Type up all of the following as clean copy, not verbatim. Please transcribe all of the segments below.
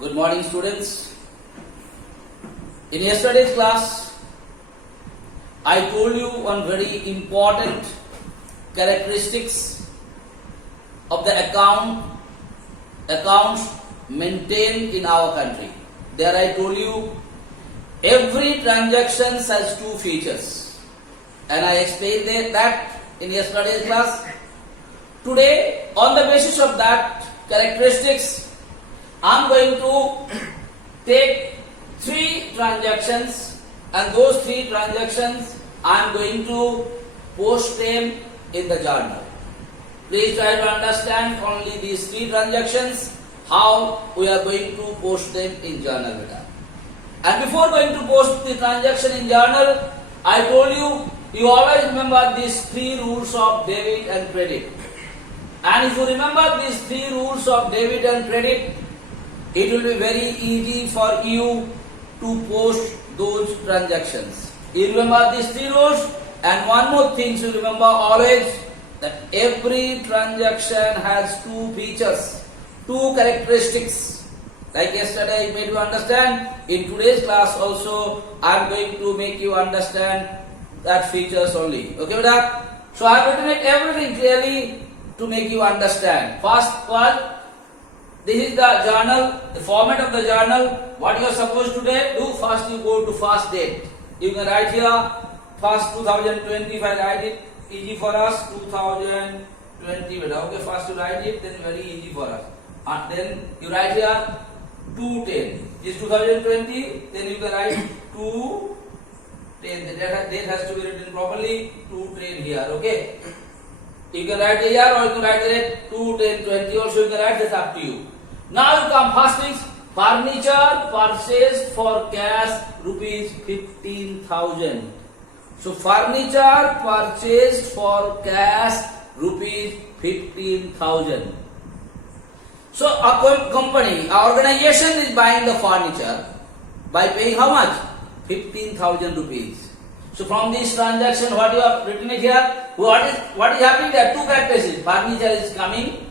Good morning, students. In yesterday's class, I told you one very important characteristics of the accounts maintained in our country. There I told you every transaction has two features, and I explained that in yesterday's class. Today, on the basis of that characteristics, I am going to take three transactions, and those three transactions I am going to post them in the journal. Please try to understand only these three transactions, how we are going to post them in journal. And before going to post the transaction in journal, I told you always remember these three rules of debit and credit. And if you remember these three rules of debit and credit, it will be very easy for you to post those transactions. You remember these three rules, and one more thing you remember always, that every transaction has two features, two characteristics. Like yesterday I made you understand, in today's class also I am going to make you understand that features only. Okay, beta? So I have written it everything clearly to make you understand. First one, this is the journal, the format of the journal. What you are supposed to do, first you go to first date. You can write here, first 2020, if I write it, easy for us, 2020. Okay, first you write it, then very easy for us. And then you write here, 210. This 2020, then you can write 210. The date has to be written properly, 210 here, okay? You can write the year or you can write the date 2, 10, 20 also you can write, that's up to you. Now you come first things, furniture purchased for cash rupees 15,000. So furniture purchased for cash rupees 15,000. So a company, an organization is buying the furniture by paying how much? 15,000 rupees. So from this transaction, what you have written it here, what is happening there? Two characteristics. Furniture is coming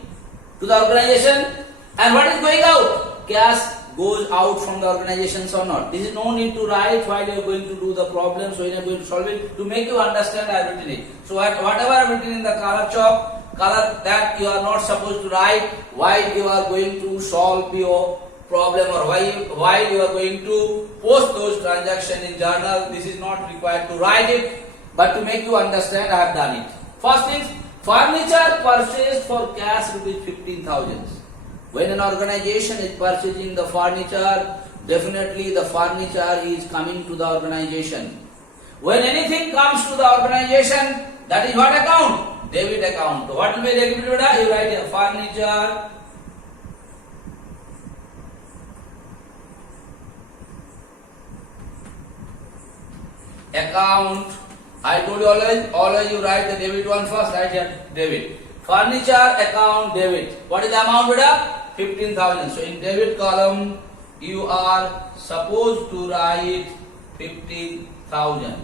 to the organization, and what is going out? Cash goes out from the organizations or not. This is no need to write while you are going to do the problem, so you are going to solve it. To make you understand, I have written it. So whatever I have written in the color chalk, color that you are not supposed to write while you are going to solve your problem, or while you are going to post those transactions in journal. This is not required to write it, but to make you understand, I have done it. First thing, furniture purchased for cash rupees 15,000. When an organization is purchasing the furniture, definitely the furniture is coming to the organization. When anything comes to the organization, that is what account? Debit account. What will be the debit? You write here, furniture account. I told you always you write the debit one first, write here debit. Furniture account debit. What is the amount, beta? 15,000. So in debit column, you are supposed to write 15,000.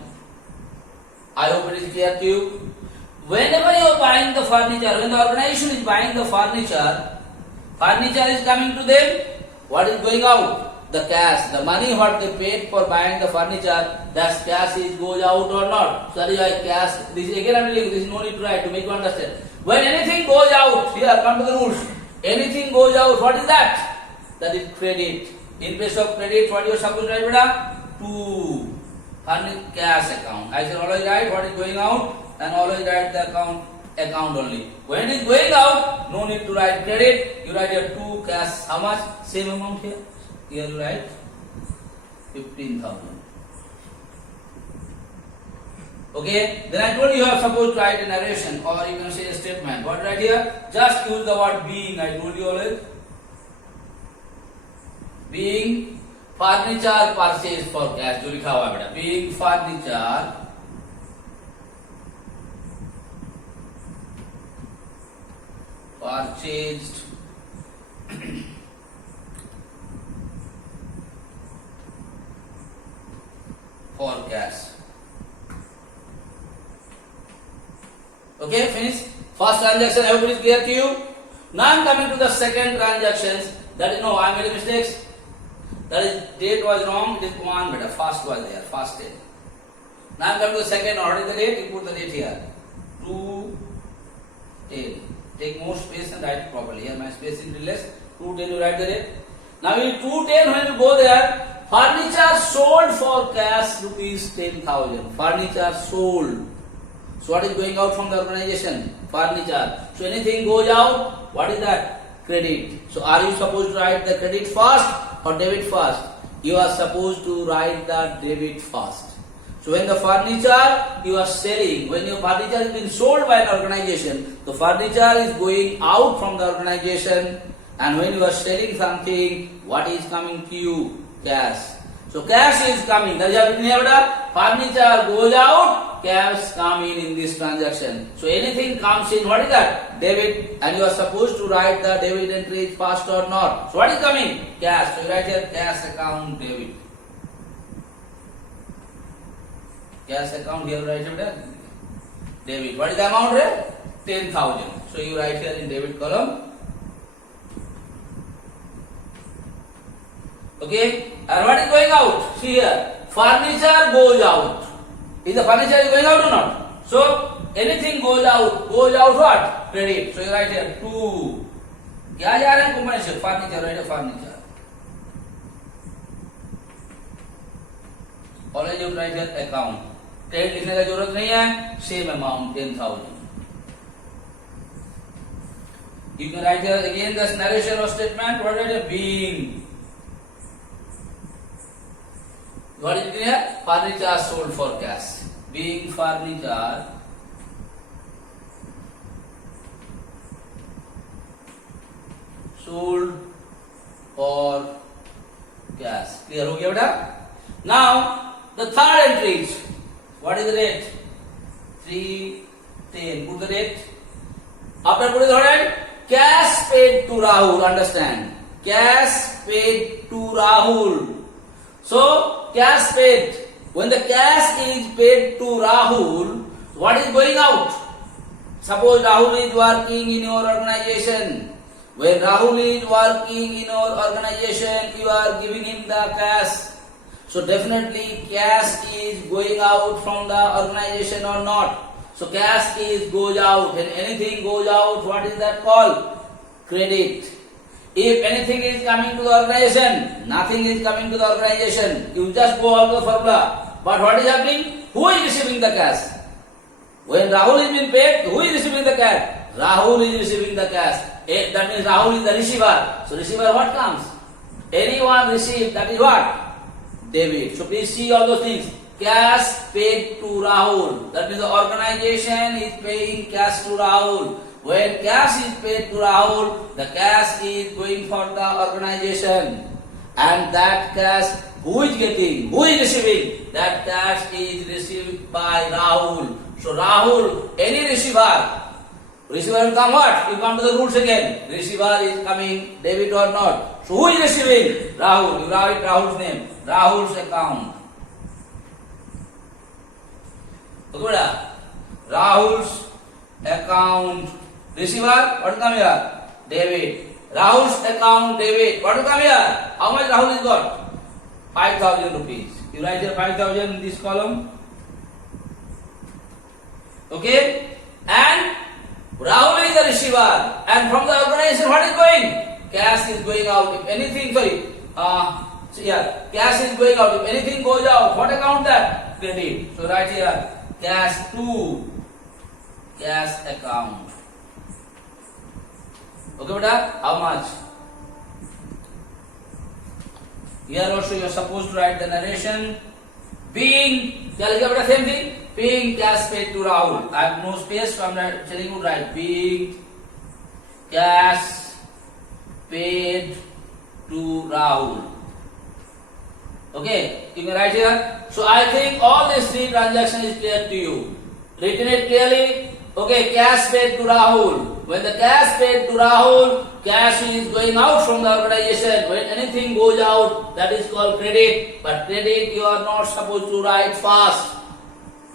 I hope it is clear to you. Whenever you are buying the furniture, when the organization is buying the furniture is coming to them. What is going out? The cash, the money what they paid for buying the furniture, that cash goes out or not. So that is why cash, this is again I am telling you, this is no need to write to make you understand. When anything goes out, here come to the rules. Anything goes out, what is that? That is credit. In place of credit, what you are supposed to write, beta? To cash account. I shall always write what is going out and always write the account only. When it is going out, no need to write credit. You write here to cash. How much? Same amount here. Here you write 15,000. Okay, then I told you are supposed to write a narration, or you can say a statement. What write here? Just use the word being. I told you always. Being furniture purchased for cash. जो लिखा हुआ बेटा. Being furniture purchased for cash. Okay, finish. First transaction, everybody is clear to you? Now I am coming to the second transactions. That is, no, I made mistakes. That is, date was wrong, it is 1 beta, first was there, first day. Now come to the second, what is the date? You put the date here. 2/10. Take more space and write it properly. Here my space is less. 2/10 you write the date. Now in 2/10 when you go there, furniture sold for cash rupees 10,000. Furniture sold. So what is going out from the organization? Furniture. So anything goes out, what is that? Credit. So are you supposed to write the credit first or debit first? You are supposed to write the debit first. So when the furniture you are selling, when your furniture is being sold by an organization, the furniture is going out from the organization, and when you are selling something, what is coming to you? Cash. So cash is coming. That is written here. Furniture goes out, cash come in this transaction. So anything comes in, what is that? Debit, and you are supposed to write the debit entry first or not. So what is coming? Cash. So you write here cash account debit. Cash account here write it debit. What is the amount here? 10,000. So you write here in debit column. Okay, and what is going out? See here, furniture goes out. Is the furniture going out or not? So anything goes out what? Credit. So you write here 2. क्या जा रहा है combination? Furniture, write a furniture. Always you write here account. Credit लिखने का जरूरत नहीं है. Same amount 10,000. You can write here again this narration or statement. What is it? Being. What is it here? Furniture sold for cash. Being furniture sold for cash. Clear हो गया बेटा? Now the third entry. What is the date? 3/10. Put the date. After putting the date, cash paid to Rahul. Understand? Cash paid to Rahul. So cash paid. When the cash is paid to Rahul, what is going out? Suppose Rahul is working in your organization. When Rahul is working in your organization, you are giving him the cash. So definitely cash is going out from the organization or not. So cash is goes out, and anything goes out, what is that called? Credit. If anything is coming to the organization, nothing is coming to the organization. You just go out the formula. But what is happening? Who is receiving the cash? When Rahul is being paid, who is receiving the cash? Rahul is receiving the cash. That means Rahul is the receiver. So receiver what comes? Anyone receive, that is what? Debit. So please see all those things. Cash paid to Rahul. That means the organization is paying cash to Rahul. When cash is paid to Rahul, the cash is going for the organization. And that cash, who is getting? Who is receiving? That cash is received by Rahul. So Rahul, any receiver will come what? You come to the rules again. Receiver is coming, debit or not. So who is receiving? Rahul. You write Rahul's name. Rahul's account. Okay, Rahul's account. Receiver, what come here? Debit. Rahul's account debit. What come here? How much Rahul has got? 5,000 rupees. You write here 5,000 in this column. Okay? And Rahul is the receiver. And from the organization, what is going? Cash is going out. If anything, cash is going out. If anything goes out, what account that? Credit. So write here, cash to cash account. Okay, beta? How much? Here also you are supposed to write the narration. Being, same thing. Being cash paid to Rahul. I have no space, so I am telling you right. Being cash paid to Rahul. Okay, you can write here. So I think all these three transactions is clear to you. Written it clearly. Okay, cash paid to Rahul. When the cash paid to Rahul, cash is going out from the organization. When anything goes out, that is called credit. But credit you are not supposed to write fast.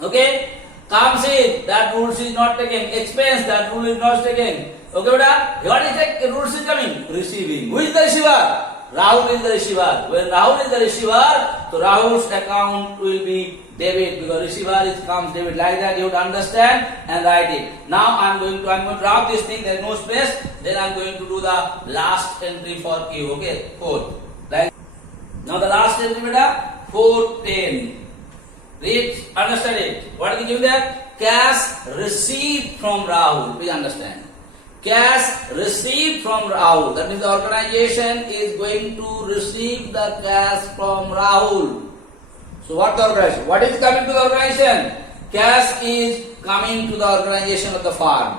Okay? Comes in, that rules is not taken. Expense, that rule is not taken. Okay, beta? What is the rules is coming? Receiving. Who is the receiver? Rahul is the receiver. When Rahul is the receiver, so Rahul's account will be debit because receiver is comes debit. Like that you would understand and write it. Now I'm going to drop this thing. There is no space. Then I'm going to do the last entry for Q. Okay, 4. Like now the last entry, beta 410. Read, understand it. What is given there? Cash received from Rahul. Please understand. Cash received from Rahul. That means the organization is going to receive the cash from Rahul. So what the organization? What is coming to the organization? Cash is coming to the organization of the farm.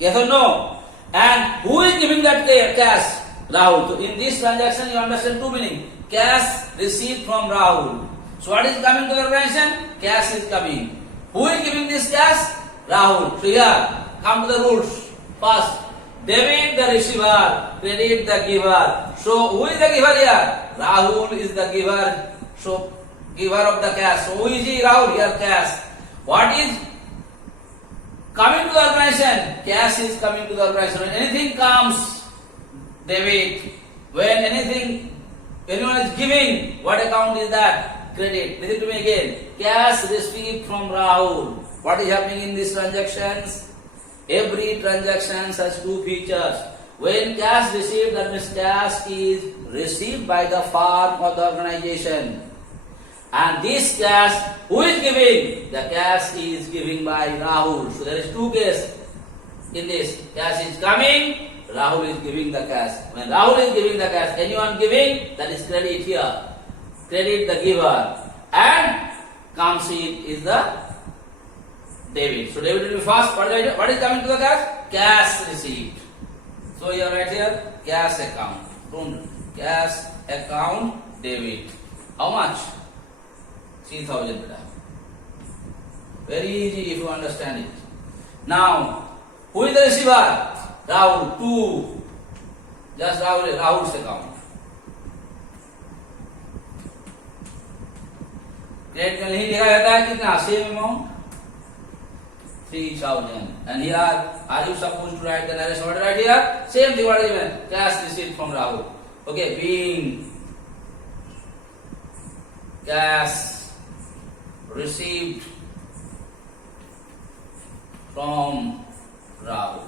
Yes or no? And who is giving that cash? Rahul. So in this transaction you understand two meaning. Cash received from Rahul. So what is coming to the organization? Cash is coming. Who is giving this cash? Rahul. So here, come to the rules. First, debit the receiver, credit the giver. So who is the giver here? Rahul is the giver. So giver of the cash. So who is he? Rahul. Here cash. What is coming to the organization? Cash is coming to the organization. When anything comes, debit. When anyone is giving, what account is that? Credit. Listen to me again. Cash received from Rahul. What is happening in these transactions? Every transaction has two features. When cash received, that means cash is received by the firm or the organization. And this cash, who is giving? The cash is given by Rahul. So there is two cases in this. Cash is coming, Rahul is giving the cash. When Rahul is giving the cash, anyone giving, that is credit here. Credit the giver. And comes in is the debit. So debit will be first. What is coming to the cash? Cash received. So you write here cash account. Cash account debit. How much? 3,000 beta. Very easy if you understand it. Now, who is the receiver? Rahul. 2. Just Rahul's account. Credit में नहीं लिखा जाता है कितना? Same amount. 3,000. And here, are you supposed to write the narration? What right here? Same thing. What is it? Cash received from Rahul. Okay, being cash received from Rahul.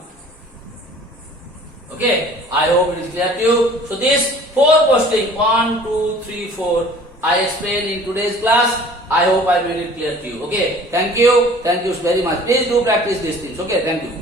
Okay, I hope it is clear to you. So this 4 posting 1, 2, 3, 4 I explained in today's class. I hope I made it clear to you. Okay, thank you very much. Please do practice these things. Okay, thank you.